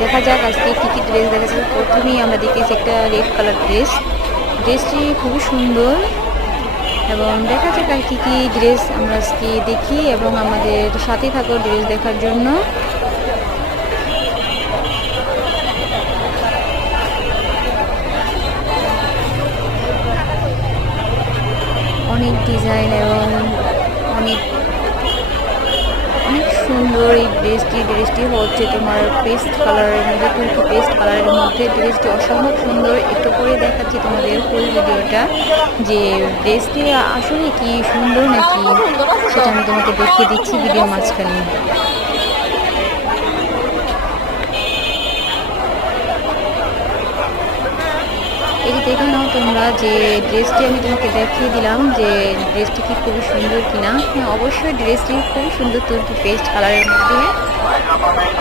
দেখা যাক আজকে কী কী ড্রেস দেখা যাচ্ছে। প্রথমেই আমরা দেখতেছি একটা রেড কালার ড্রেসটি খুবই সুন্দর, এবং দেখা যাক আর কী কী ড্রেস আমরা আজকে দেখি, এবং আমাদের সাথে থাকো ড্রেস দেখার জন্য। অনেক ডিজাইন এবং অনেক অনেক সুন্দর এই ড্রেসটি হচ্ছে তোমার পেস্ট কালারের মধ্যে, তুর্কি পেস্ট কালারের মধ্যে। ড্রেসটি অসম্ভব সুন্দর। একটু করে দেখাচ্ছি তোমাদের ফুল ভিডিওটা, যে ড্রেসটি আসলে কি সুন্দর নাকি সেটা আমি তোমাকে দেখিয়ে দিচ্ছি ভিডিও মাঝখানে। এই যে দেখে নাও তোমরা, যে ড্রেসটি আমি তোমাকে দেখিয়ে দিলাম যে ড্রেসটি কি খুবই সুন্দর কিনা। হ্যাঁ, অবশ্যই ড্রেসটি খুবই সুন্দর তুর্কি পেস্ট কালারের মধ্যে।